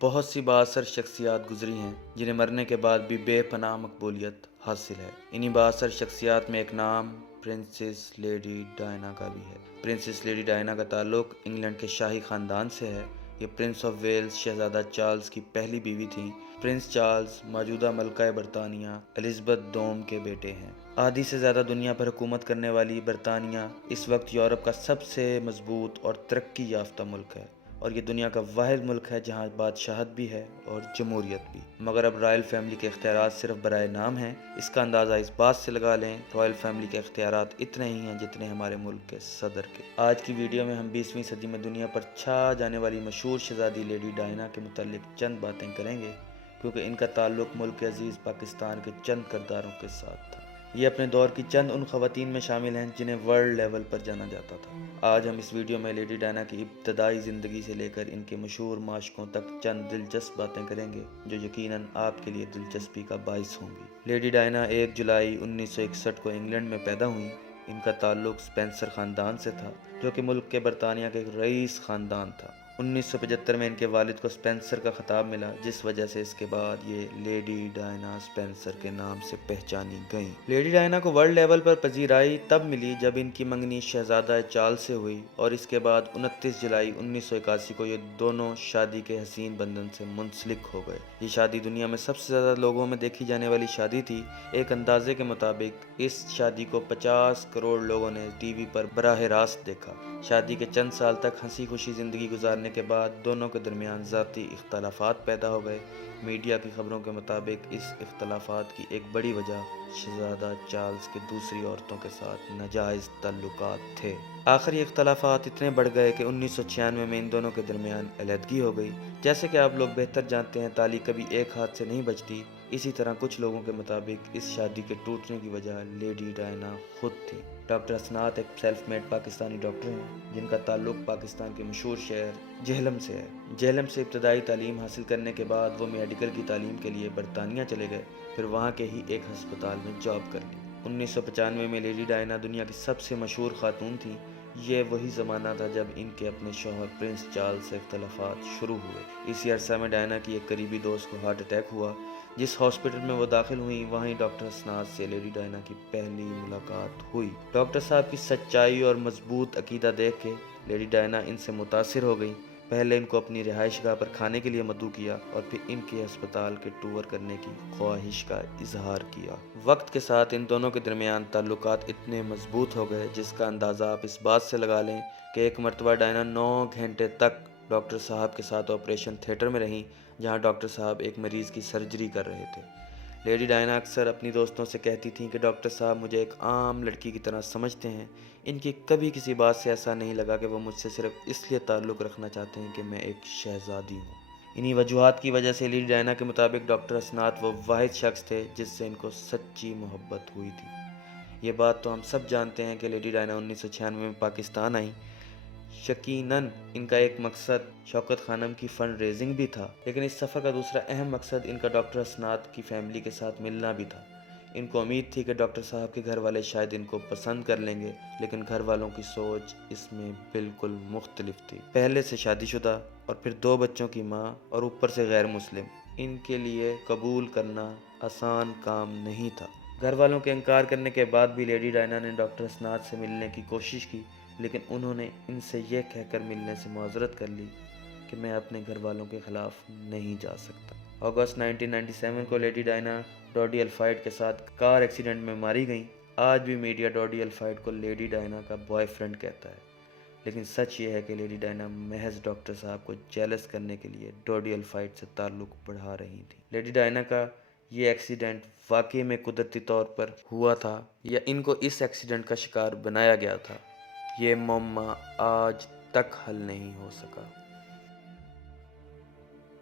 بہت سی بااثر شخصیات گزری ہیں جنہیں مرنے کے بعد بھی بے پناہ مقبولیت حاصل ہے۔ انہی بااثر شخصیات میں ایک نام پرنسس لیڈی ڈائنا کا بھی ہے۔ پرنسس لیڈی ڈائنا کا تعلق انگلینڈ کے شاہی خاندان سے ہے۔ یہ پرنس آف ویلز شہزادہ چارلز کی پہلی بیوی تھیں۔ پرنس چارلز موجودہ ملکہ برطانیہ الزبتھ دوم کے بیٹے ہیں۔ آدھی سے زیادہ دنیا پر حکومت کرنے والی برطانیہ اس وقت یورپ کا سب سے مضبوط اور ترقی یافتہ ملک ہے، اور یہ دنیا کا واحد ملک ہے جہاں بادشاہت بھی ہے اور جمہوریت بھی، مگر اب رائل فیملی کے اختیارات صرف برائے نام ہیں۔ اس کا اندازہ اس بات سے لگا لیں رائل فیملی کے اختیارات اتنے ہی ہیں جتنے ہمارے ملک کے صدر کے۔ آج کی ویڈیو میں ہم 20ویں صدی میں دنیا پر چھا جانے والی مشہور شہزادی لیڈی ڈائنا کے متعلق چند باتیں کریں گے، کیونکہ ان کا تعلق ملک عزیز پاکستان کے چند کرداروں کے ساتھ تھا۔ یہ اپنے دور کی چند ان خواتین میں شامل ہیں جنہیں ورلڈ لیول پر جانا جاتا تھا۔ آج ہم اس ویڈیو میں لیڈی ڈائنا کی ابتدائی زندگی سے لے کر ان کے مشہور معشوقوں تک چند دلچسپ باتیں کریں گے جو یقیناً آپ کے لیے دلچسپی کا باعث ہوں گی۔ لیڈی ڈائنا 1 جولائی 1961 کو انگلینڈ میں پیدا ہوئیں۔ ان کا تعلق سپینسر خاندان سے تھا جو کہ ملک کے برطانیہ کے ایک رئیس خاندان تھا۔ 1975 میں ان کے والد کو سپینسر کا خطاب ملا، جس وجہ سے اس کے بعد یہ لیڈی ڈائنا سپینسر کے نام سے پہچانی گئیں۔ لیڈی ڈائنا کو ورلڈ لیول پر پذیرائی تب ملی جب ان کی منگنی شہزادہ چارلز سے ہوئی، اور اس کے بعد 29 جولائی 1981 کو یہ دونوں شادی کے حسین بندھن سے منسلک ہو گئے۔ یہ شادی دنیا میں سب سے زیادہ لوگوں میں دیکھی جانے والی شادی تھی۔ ایک اندازے کے مطابق اس شادی کو 50 کروڑ لوگوں نے ٹی وی پر براہ راست دیکھا۔ شادی کے چند سال تک ہنسی خوشی زندگی گزارنے کے بعد دونوں کے درمیان ذاتی اختلافات پیدا ہو گئے۔ میڈیا کی خبروں کے مطابق اس اختلافات کی ایک بڑی وجہ شہزادہ چارلز کے دوسری عورتوں کے ساتھ ناجائز تعلقات تھے۔ آخر یہ اختلافات اتنے بڑھ گئے کہ 1996 میں ان دونوں کے درمیان علیحدگی ہو گئی۔ جیسے کہ آپ لوگ بہتر جانتے ہیں، تالی کبھی ایک ہاتھ سے نہیں بجتی۔ اسی طرح کچھ لوگوں کے مطابق اس شادی کے ٹوٹنے کی وجہ لیڈی ڈائنا خود تھی۔ ڈاکٹر حسنات ایک سیلف میڈ پاکستانی ڈاکٹر ہیں جن کا تعلق پاکستان کے مشہور شہر جہلم سے ہے۔ جہلم سے ابتدائی تعلیم حاصل کرنے کے بعد وہ میڈیکل کی تعلیم کے لیے برطانیہ چلے گئے، پھر وہاں کے ہی ایک ہسپتال میں جاب کر لی۔ 1995 میں لیڈی ڈائنا دنیا کی سب سے مشہور خاتون تھیں۔ یہ وہی زمانہ تھا جب ان کے اپنے شوہر پرنس چارلز سے اختلافات شروع ہوئے۔ اسی عرصہ میں ڈائنا کی ایک قریبی دوست کو ہارٹ اٹیک ہوا۔ جس ہاسپٹل میں وہ داخل ہوئیں، وہیں ڈاکٹر حسنات سے لیڈی ڈائنا کی پہلی ملاقات ہوئی۔ ڈاکٹر صاحب کی سچائی اور مضبوط عقیدہ دیکھ کے لیڈی ڈائنا ان سے متاثر ہو گئیں۔ پہلے ان کو اپنی رہائش گاہ پر کھانے کے لیے مدعو کیا اور پھر ان کے ہسپتال کے ٹور کرنے کی خواہش کا اظہار کیا۔ وقت کے ساتھ ان دونوں کے درمیان تعلقات اتنے مضبوط ہو گئے جس کا اندازہ آپ اس بات سے لگا لیں کہ ایک مرتبہ ڈائنا 9 گھنٹے تک ڈاکٹر صاحب کے ساتھ آپریشن تھیٹر میں رہیں، جہاں ڈاکٹر صاحب ایک مریض کی سرجری کر رہے تھے۔ لیڈی ڈائنا اکثر اپنی دوستوں سے کہتی تھیں کہ ڈاکٹر صاحب مجھے ایک عام لڑکی کی طرح سمجھتے ہیں۔ ان کی کبھی کسی بات سے ایسا نہیں لگا کہ وہ مجھ سے صرف اس لیے تعلق رکھنا چاہتے ہیں کہ میں ایک شہزادی ہوں۔ انہی وجوہات کی وجہ سے لیڈی ڈائنا کے مطابق ڈاکٹر حسنات وہ واحد شخص تھے جس سے ان کو سچی محبت ہوئی تھی۔ یہ بات تو ہم سب جانتے ہیں کہ لیڈی ڈائنا 1996 میں پاکستان آئیں۔ یقیناً ان کا ایک مقصد شوکت خانم کی فنڈ ریزنگ بھی تھا، لیکن اس سفر کا دوسرا اہم مقصد ان کا ڈاکٹر حسنات کی فیملی کے ساتھ ملنا بھی تھا۔ ان کو امید تھی کہ ڈاکٹر صاحب کے گھر والے شاید ان کو پسند کر لیں گے، لیکن گھر والوں کی سوچ اس میں بالکل مختلف تھی۔ پہلے سے شادی شدہ اور پھر 2 بچوں کی ماں اور اوپر سے غیر مسلم، ان کے لیے قبول کرنا آسان کام نہیں تھا۔ گھر والوں کے انکار کرنے کے بعد بھی لیڈی ڈائنا نے ڈاکٹر حسنات سے ملنے کی کوشش کی، لیکن انہوں نے ان سے یہ کہہ کر ملنے سے معذرت کر لی کہ میں اپنے گھر والوں کے خلاف نہیں جا سکتا۔ اگست 1997 کو لیڈی ڈائنا ڈوڈی الفائڈ کے ساتھ کار ایکسیڈنٹ میں ماری گئیں۔ آج بھی میڈیا ڈوڈی الفائڈ کو لیڈی ڈائنا کا بوائے فرینڈ کہتا ہے، لیکن سچ یہ ہے کہ لیڈی ڈائنا محض ڈاکٹر صاحب کو جیلس کرنے کے لیے ڈوڈی الفائڈ سے تعلق بڑھا رہی تھیں۔ لیڈی ڈائنا کا یہ ایکسیڈنٹ واقعی میں قدرتی طور پر ہوا تھا یا ان کو اس ایکسیڈنٹ کا شکار بنایا گیا تھا، یہ معمہ آج تک حل نہیں ہو سکا۔